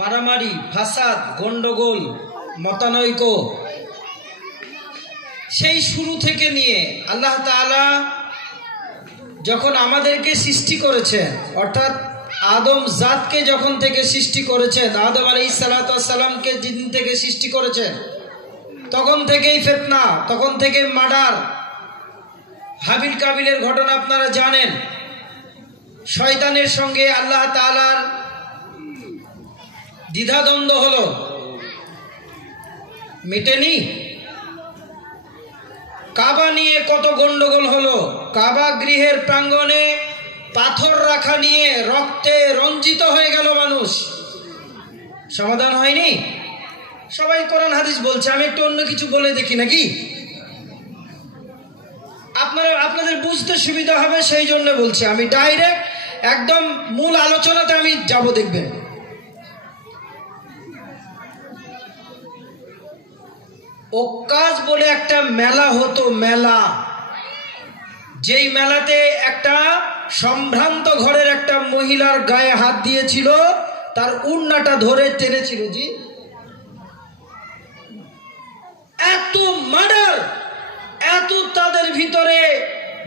মারামারি, ফাসাদ, গন্ডগোল, মতানৈক্য সেই শুরু থেকে নিয়ে আল্লাহ তাআলা যখন আমাদেরকে সৃষ্টি করেছেন, অর্থাৎ আদম জাতকে যখন থেকে সৃষ্টি করেছেন, আদম আলাইহিস সালাতু ওয়াস সালামকে যেদিন থেকে সৃষ্টি করেছেন, তখন থেকেই ফিতনা, তখন থেকে মার্ডার, হাবিল কাবিলের ঘটনা আপনারা জানেন। শয়তানের সঙ্গে আল্লাহ তাআলার দ্বিধাদ্বন্দ্ব হলো, মিটেনি। কাবা নিয়ে কত গন্ডগোল হলো, কাবা গৃহের প্রাঙ্গণে পাথর রাখা নিয়ে রক্তে রঞ্জিত হয়ে গেল মানুষ, সমাধান হয়নি। সবাই কোরআন হাদিস বলছে, আমি একটু অন্য কিছু বলে দেখি নাকি, আপনাদের বুঝতে সুবিধা হবে সেই জন্য বলছি। আমি ডাইরেক্ট একদম মূল আলোচনাতে আমি যাব, দেখবেন। ওক্কাজ বলে একটা মেলা হতো, মেলা, যেই মেলাতে একটা সম্ভ্রান্ত ঘরের একটা মহিলার গায়ে হাত দিয়েছিল, তার উন্নাটা ধরে টেনেছিল। জি, এত মার্ডার, এত তাদের ভিতরে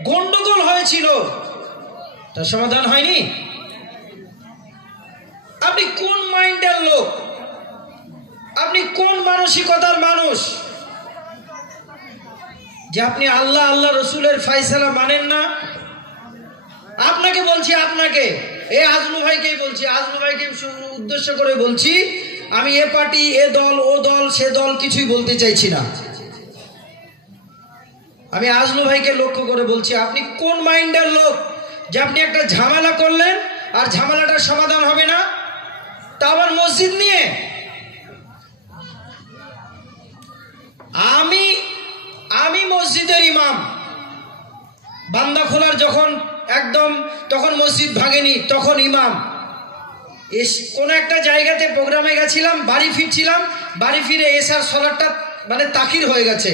গন্ডগোল হয়েছিল, তার সমাধান হয়নি। আপনি কোন মাইন্ডের লোক, আপনি কোন মানসিকতার মানুষ যে আপনি আল্লাহ আল্লাহ রসুলের ফায়সালা মানেন না? আপনাকে বলছি, আপনাকে, এ আজলু ভাইকেই বলছি, আজলু ভাইকে উদ্দেশ্য করে বলছি। আমি এ পার্টি, এ দল, ও দল, সে দল কিছুই বলতে চাইছি না। আমি আজলু ভাইকে লক্ষ্য করে বলছি, আপনি কোন মাইন্ডের লোক যে আপনি একটা ঝামেলা করলেন আর ঝামেলাটার সমাধান হবে না, তা আবার মসজিদ নিয়ে? আমি মসজিদের ইমাম, বান্দা খোলার যখন একদম তখন মসজিদ ভাঙেনি, তখন ইমাম। কোন একটা জায়গাতে প্রোগ্রামে গেছিলাম, বাড়ি ফিরছিলাম, বাড়ি ফিরে এসার সলাটটা মানে তাকির হয়ে গেছে।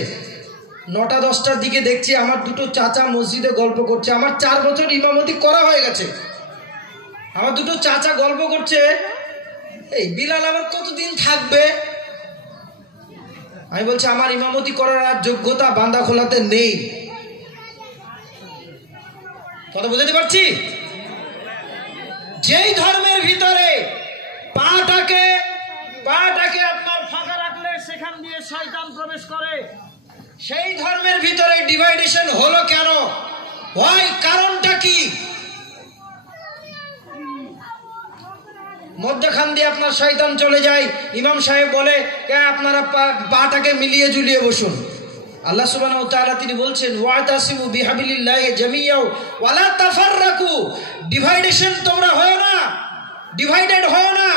9টা-10টার দিকে দেখছি আমার দুটো চাচা মসজিদে গল্প করছে। আমার 4 বছর ইমামতি করা হয়ে গেছে, আমার দুটো চাচা গল্প করছে, এই বিলাল আবার কতদিন থাকবে? আমি বলছি আমার ইমামতি করার আর যোগ্যতা বান্দা খোলাতে নেই। কথা বুঝাতে পারছি? যেই ধর্মের ভিতরে পাটাকে আপনার ফাঁকা রাখলে সেখান দিয়ে শয়তান প্রবেশ করে, সেই ধর্মের ভিতরে ডিভাইডেশন হলো কেন? হয় কারণটা কি? মধ্যখান দিয়ে আপনার শয়তান চলে যায়। ইমাম সাহেব বলে আপনারা পাটাকে মিলিয়ে ঝুলিয়ে বসুন। আল্লাহ সুবহানাহু ওয়া তাআলা তিনি বলছেন, ওয়াতাসিমু বিহাবিলিল্লাহি জামিআ ওয়া লা তাফাররাকু, ডিভাইডেশন তোমরা হয় না, ডিভাইডেড হয় না,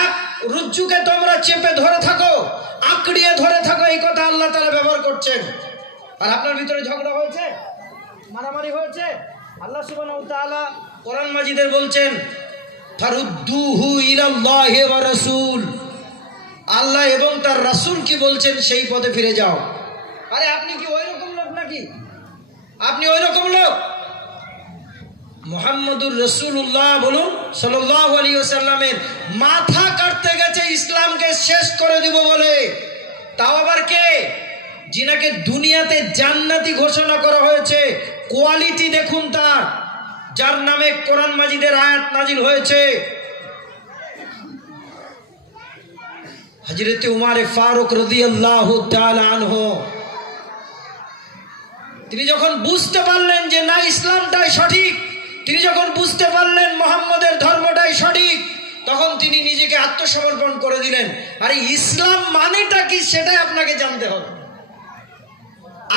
এক রজ্জুকে তোমরা চেপে ধরে থাকো, আঁকড়িয়ে ধরে থাকো, এই কথা আল্লাহ তাআলা ব্যবহার করছেন। আর আপনার ভিতরে ঝগড়া হয়েছে, মারামারি হয়েছে, আল্লাহ সুবহানাহু ওয়া তাআলা কোরআন মাজিদে বলছেন, ফারুদ্দুহু ইলাল্লাহি ওয়া রাসূল, আল্লাহ এবং তার রাসূল কি বলছেন সেই পথে ফিরে যাও। আরে আপনি কি ওই রকম লোক নাকি? আপনি ওই রকম লোক? মুহাম্মদুর রাসূলুল্লাহ বলুন সাল্লাল্লাহু আলাইহি ওয়াসাল্লামের মাথা কাটতে গেছে ইসলামকে শেষ করে দিব বলে। তাও আবার কে? যিনাকে দুনিয়াতে জান্নাতি ঘোষণা করা হয়েছে, কোয়ালিটি দেখুন তার, যার নামে কোরআন মাজিদের আয়াত নাজিল হয়েছে। হযরত উমর ফারুক রাদিয়াল্লাহু তাআলা আনহু, তিনি যখন বুঝতে পারলেন যে না ইসলামটাই সঠিক, তিনি যখন বুঝতে পারলেন মুহাম্মদের ধর্মটাই সঠিক, তখন তিনি নিজেকে আত্মসমর্পণ করে দিলেন। আর ইসলাম মানেটা কি সেটাই আপনাকে জানতে হবে।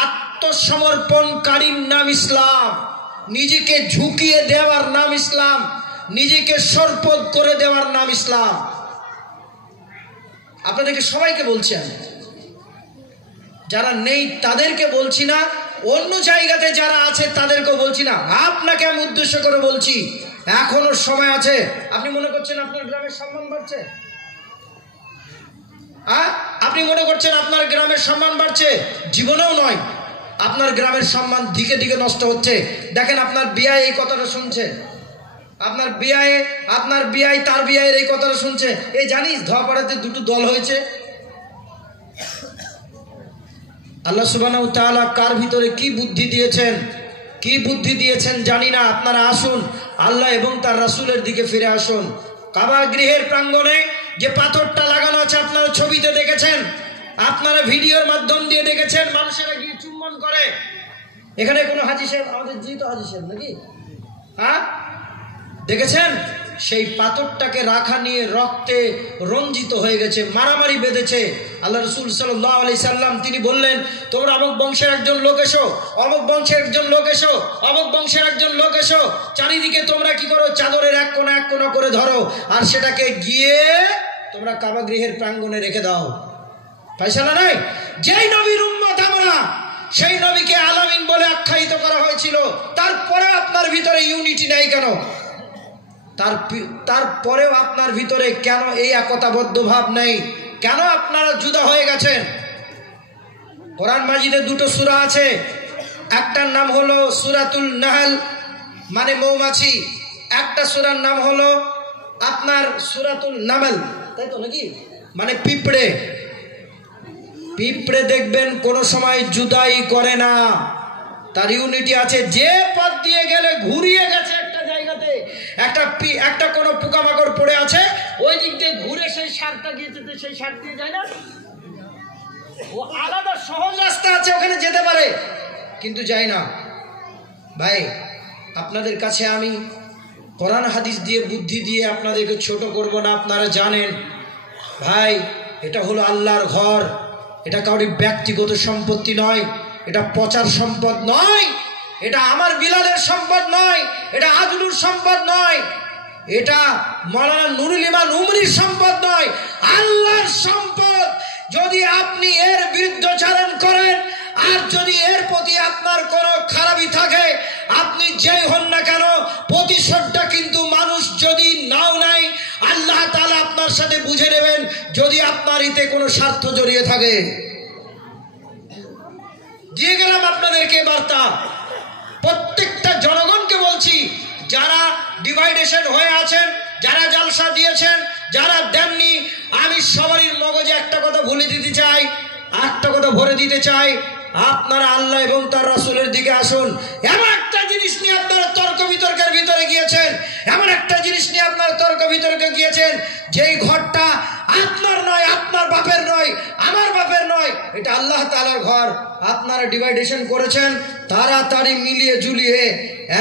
আত্মসমর্পণকারীর নাম ইসলাম, নিজেকে ঝুঁকিয়ে দেওয়ার নাম ইসলাম, নিজেকে সরপদ করে দেওয়ার নাম ইসলাম। আপনাদেরকে সবাইকে বলছি, আমি যারা নেই তাদেরকে বলছি না, অন্য জায়গাতে যারা আছে তাদেরকেও বলছি না, আপনাকে আমি উদ্দেশ্য করে বলছি, এখনো সময় আছে। আপনি মনে করছেন আপনার গ্রামের সম্মান বাড়ছে? আপনি মনে করছেন আপনার গ্রামের সম্মান বাড়ছে? জীবনেও নয়, আপনার গ্রামের সম্মান দিকে দিকে নষ্ট হচ্ছে। দেখেন আপনার বিয়ে এই কথাটা শুনছে, আপনার বিয়াই তার বিয়ায়ের এই কথাটা শুনছে, এই জানিস ধোয়াপাড়াতে দুটো দল হয়েছে। আল্লাহ সুবহানাহু ওয়া তাআলা কার ভিতরে কি বুদ্ধি দিয়েছেন জানি না। আপনারা আসুন, আল্লাহ এবং তার রাসূলের দিকে ফিরে আসুন। কাবা গৃহের প্রাঙ্গণে যে পাথরটা লাগানো আছে আপনারা ছবিতে দেখেছেন, আপনারা ভিডিওর মাধ্যম দিয়ে দেখেছেন, মানুষেরা গিয়ে চুম্বন করে। এখানে কোনো হাজী সাহেব, আমাদের জি তো হাজী সাহেব নাকি, হ্যাঁ দেখেছেন? সেই পাথরটাকে রাখা নিয়ে রক্তে রঞ্জিত হয়ে গেছে, মারামারি বেঁধেছে। আল্লাহ রাসূল সাল্লাল্লাহু আলাইহি সাল্লাম তিনি বললেন, তোমরা অমুক বংশের একজন লোক এসো, অমুক বংশের একজন লোক এসো, অমুক বংশের একজন লোক এসো। চারিদিকে তোমরা কি করো, চাদরের এক কোণা করে ধরো, আর সেটাকে গিয়ে তোমরা কাবা গৃহের প্রাঙ্গণে রেখে দাও। ফয়সালা নাই? যেই নবীর উম্মত আমরা, সেই নবীকে আলামিন বলে আখ্যায়িত করা হয়েছিল, তারপরে আপনার ভিতরে ইউনিটি নাই কেন? তারপরেও আপনার ভিতরে কেন এই একতাবদ্ধ ভাব নেই? কেন আপনারা জুদা হয়ে গেছেন? কোরআন মাজিদে দুটো সূরা আছে, একটার নাম হলো সূরাতুল নাহল মানে মৌমাছি, একটা সূরার নাম হলো আপনার সূরাতুল নামল, তাই তো নাকি, মানে পিঁপড়ে। পিঁপড়ে দেখবেন কোনো সময় জুদাই করে না, তার ইউনিটি আছে। যে পথ দিয়ে গেলে ঘুরিয়ে গেছে একটা জায়গাতে, একটা কোনো পোকামাকড় পড়ে আছে, ওই দিক দিয়ে ঘুরে সেই সারটা গিয়েছে, সেই সার দিয়ে যায় না, ও আলাদা সহজ রাস্তা আছে, ওখানে যেতে পারে, কিন্তু যায় না। ভাই আপনাদের কাছে আমি কোরআন হাদিস দিয়ে বুদ্ধি দিয়ে আপনাদেরকে ছোট করব না, আপনারা জানেন ভাই এটা হলো আল্লাহর ঘর, এটা কাউরি ব্যক্তিগত সম্পত্তি নয়, এটা পচার সম্পদ নয়, এটা আমার বিলালের সম্পদ নয়, এটা আজলুর সম্পদ নয়, এটা মাওলানা নুরুল ইমান উমরির সম্পদ নয়, আল্লাহর সম্পদ। যদি আপনি এর বিরুদ্ধাচরণ করেন আর যদি এর প্রতি আপনার কোনো খারাপই থাকে, আপনি যেই হন না কেন, প্রতিশোধটা কিন্তু মানুষ যদি নাও নাই, আল্লাহ তাআলা আপনার সাথে বুঝে নেবেন, যদি আপনার এতে কোনো স্বার্থ জড়িয়ে থাকে। দিয়ে গেলাম আপনাদেরকে বার্তা, প্রত্যেকটা জনগণকে বলছি, যারা ডিভাইডেশন হয়ে আছেন, যারা জালসা দিয়েছেন, যারা দেননি, আমি সবারই মগজে একটা কথা ভুলে দিতে চাই, একটা কথা ভরে দিতে চাই, আপনারা আল্লাহ এবং তার রাসূলের দিকে আসুন। এমন একটা জিনিস নিয়ে আপনারা তর্ক বিতর্কের ভিতরে গিয়েছেন, এমন একটা জিনিস নিয়ে আপনারা তর্ক বিতর্কে গিয়েছেন, যেই ঘরটা আপনার নয়, আপনার বাপের নয়, আমার বাপের নয়, এটা আল্লাহ তাআলার ঘর। আপনারা ডিভাইডেশন করেছেন, তাড়াতাড়ি মিলিয়ে ঝুলিয়ে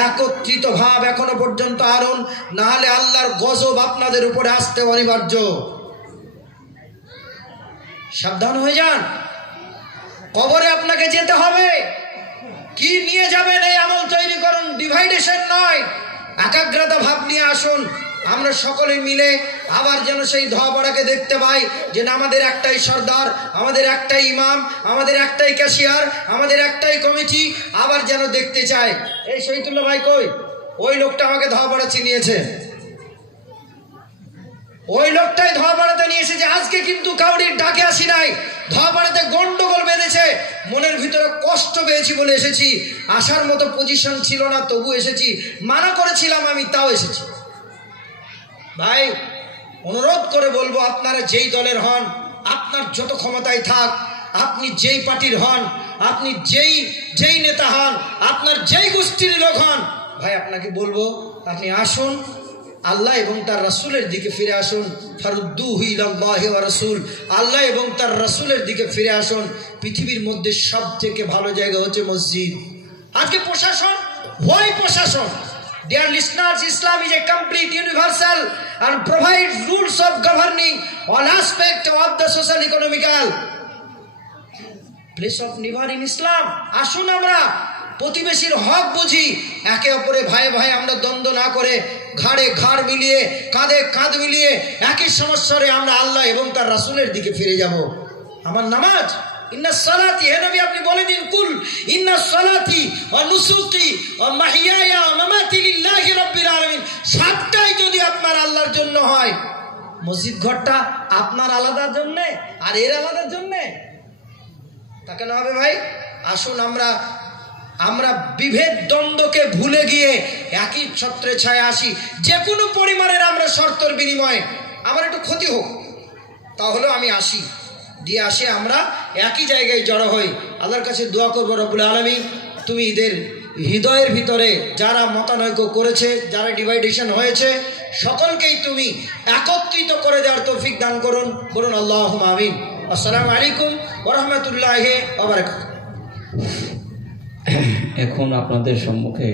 একত্রিত ভাব এখনো পর্যন্ত আরুন, না হলে আল্লাহর গজব আপনাদের উপরে আসতে অনিবার্য। সাবধান হয়ে যান, কবরে আপনাকে যেতে হবে। কি নিয়ে যাবেন এই আমল তৈরি করুন, ডিভাইডেশন নয়, একাগ্রতা ভাব নিয়ে আসুন। আমরা সকলে মিলে আবার যেন সেই ধোয়াপাড়াকে দেখতে পাই যে আমাদের একটাই সর্দার, আমাদের একটাই ইমাম, আমাদের একটাই ক্যাশিয়ার, আমাদের একটাই কমিটি, আবার যেন দেখতে চাই। এই শহীদুল্লাহ ভাই কই? ওই লোকটা আমাকে ধোয়াপাড়া চিনিয়েছে, ওই লোকটাই ধোয়াপাড়াতে নিয়ে এসেছে। আজকে কিন্তু কাউরির ডাকে আসি নাই, ধোয়াপাড়াতে গন্ডগোল বেঁধেছে, মনের ভিতরে কষ্ট পেয়েছি বলে এসেছি। আসার মতো পজিশন ছিল না, তবু এসেছি, মানা করেছিলাম আমি, তাও এসেছি। ভাই অনুরোধ করে বলবো, আপনারা যেই দলের হন, আপনার যত ক্ষমতায় থাক, আপনি যেই পার্টির হন, আপনি যেই নেতা হন, আপনার যেই গোষ্ঠীর লোক হন, ভাই আপনাকে বলবো আপনি আসুন, আল্লাহ এবং তার রাসূলের দিকে ফিরে আসুন। ফারুদ্দুহু ইলাল্লাহি ওয়া রাসূল, আল্লাহ এবং তার রাসূলের দিকে ফিরে আসুন। পৃথিবীর মধ্যে সবথেকে ভালো জায়গা হচ্ছে মসজিদ। আজকে প্রশাসন, হোয়াই প্রশাসন? Dear listeners, Islam is a complete, universal and provides rules of governing all aspects of the social, economical place of living in Islam. আসুন আমরা প্রতিবেশীর হক বুঝি, একে অপরে ভাই ভাই আমরা দ্বন্দ্ব না করে, ঘাড়ে ঘাড় মিলিয়ে, কাঁধে কাঁধ মিলিয়ে একই সমস্যারে আমরা আল্লাহ এবং তার রাসূলের দিকে ফিরে যাব। আমার নামাজ, ইন্না সালাতি, হে নবী আপনি বলে দিন, কুল ইন্না সালাতি ওয়া নুসুকি ওয়া মাহিয়ায়া ওয়া মামাতি লিল্লাহি রাব্বিল আলামিন, সবটাই যদি আপনার আল্লাহর জন্য হয়, মসজিদ ঘরটা আপনার আলাদার জন্য আর এর আলাদার জন্য তা কেন হবে? ভাই আসুন আমরা আমরা বিভেদ দ্বন্দ্বকে ভুলে গিয়ে একই ছত্রে ছায় আসি। যে কোনো পরিমাণের আমরা শর্তের বিনিময়ে আমার একটু ক্ষতি হোক, তাহলেও আমি আসি, দিয়ে আসে আমরা একই জায়গায় জড়ো হই। আল্লাহর কাছে দোয়া করবো, রব্বুল আলামিন তুমি এদের হৃদয়ের ভিতরে যারা মতানৈক্য করেছে, যারা ডিভাইডেশন হয়েছে, সকলকেই তুমি একত্রিত করে দেওয়ার তৌফিক দান করুন। বলুন আল্লাহুম্মা আমিন। আসসালামু আলাইকুম ওয়া রাহমাতুল্লাহি ওয়া বারাকাতুহু। এখন আপনাদের সম্মুখে